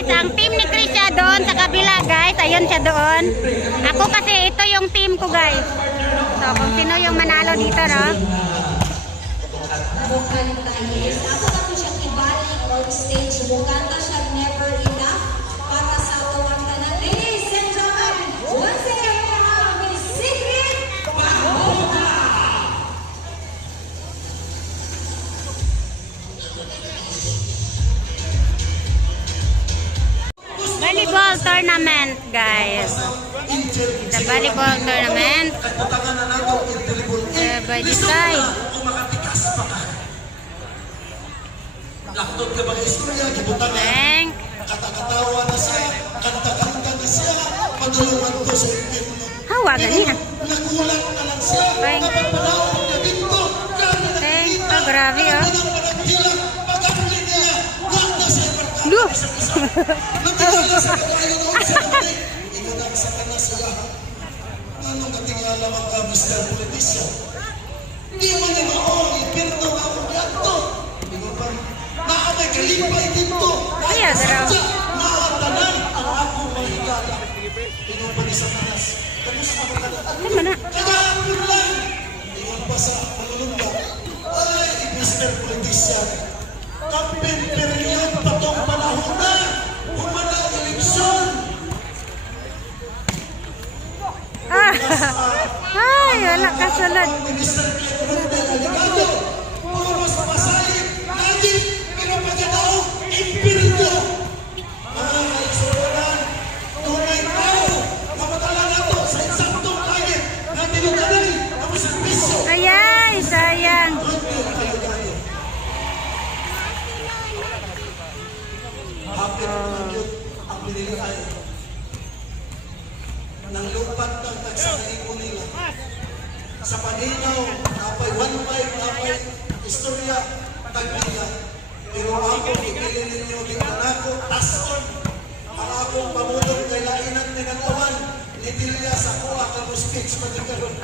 guys, ang team ni Chris siya doon sa kabila guys. Ayun siya doon. Ako kasi ito yung team ko guys. So kung sino yung manalo dito no. Ako siya ibalik on stage. Bukanta siya never enough para sa tuwang tanan. Ladies and gentlemen, once again, Miss Sigrid Pahota. Volleyball tournament guys. The volleyball tournament. By this side. Laktot ka ba istorya, gibutan na. Kata-katawa na siya, kanta-kanta na siya, padulungan ko sa impirno. Hawa ganyan. Nagulat na lang siya, kapag panahon niya dito, Thank you, grabe oh. Panaghilang, pag-apli niya, wag na siya marka. Look! Natingala sa kayo noon sa kanya, inunang sa kanya siya. Anong katingala mga Mr. Politician? Di man ni maong, impirno nga ako ganto. Naamay kalipay dito. Kaya Sadya, nakatanan ang akong mahigala. Ingon pa ni Satanas. Kamusta ka na? Tama na. Kagapin lang. Ingon pa sa pangulungga. Ay, Mr. Politician. Kampin period pa tong panahon na. Humana eleksyon. Ay, wala kasunod. Minister Clemente Aligado. Mga mas masalit. Lagi, pero pagkatao, impirno. Mga kaigsuran, tunay tao, mamatala na to sa insaktong langit na tinutanay ang servisyo. Ayay, sayang. Hapit ang yun ang pinilihan. Nang lupat ng tagsanayin nila. Sa paninaw, napay 1-5, napay istorya, tagpila. Pero ako, ipili ninyo, ginanako, tason. Ang akong pamulong kay lainan tinagawan, nidilya sa kuha ka mo speech magkakaroon.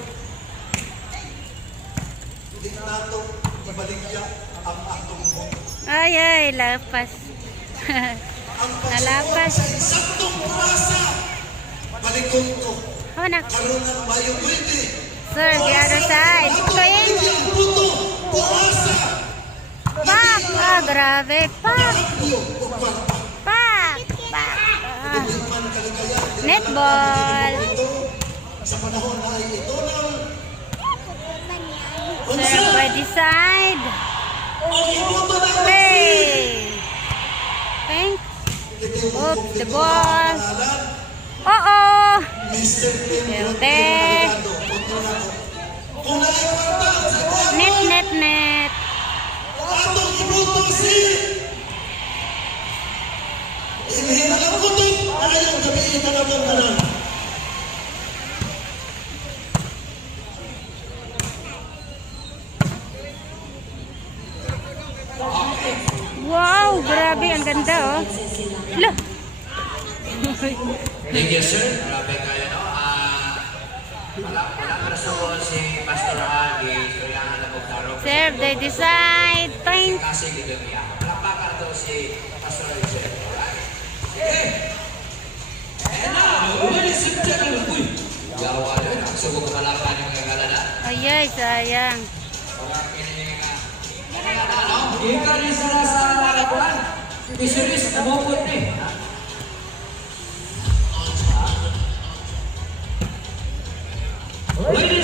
Hindi nato ibaligya ang atong boto. Ay, lapas. Nalapas. Sa insaktong purasa, balikon ko. Oh, nak. Karoon ng Mayo 20. Sir, the other side. Swing. Puto, purasa. Pak. Ah, grabe. Pak. Pak. Pak. Ah. Netball. Sa panahon ay ito ng Sir, by the side. ang iboto ng Play. Thanks. Oops, the ball. Uh-oh. Mr. Perde. Kung nakikita sa kuha, Net, net, net. atong iboto si Inihina ang kutot, ayong gabihin na naman na lang. Wow, grabe. Ang ganda, oh. Look. Thank you, sir. Marami kayo, no? Wala na sa si Pastor Agi. Kailangan na magtarong. Sir, they decide. Thanks. Kasi dito niya. Palapakan to si Pastor Agi. Alright? Sige! Ayan na! Umalis sa tiyan ng lupoy. Gawa yun. Sugo ko malapan yung mga kalala. Ayay, sayang. Ika rin sa harapan. Isiris, namukot ni. Ladies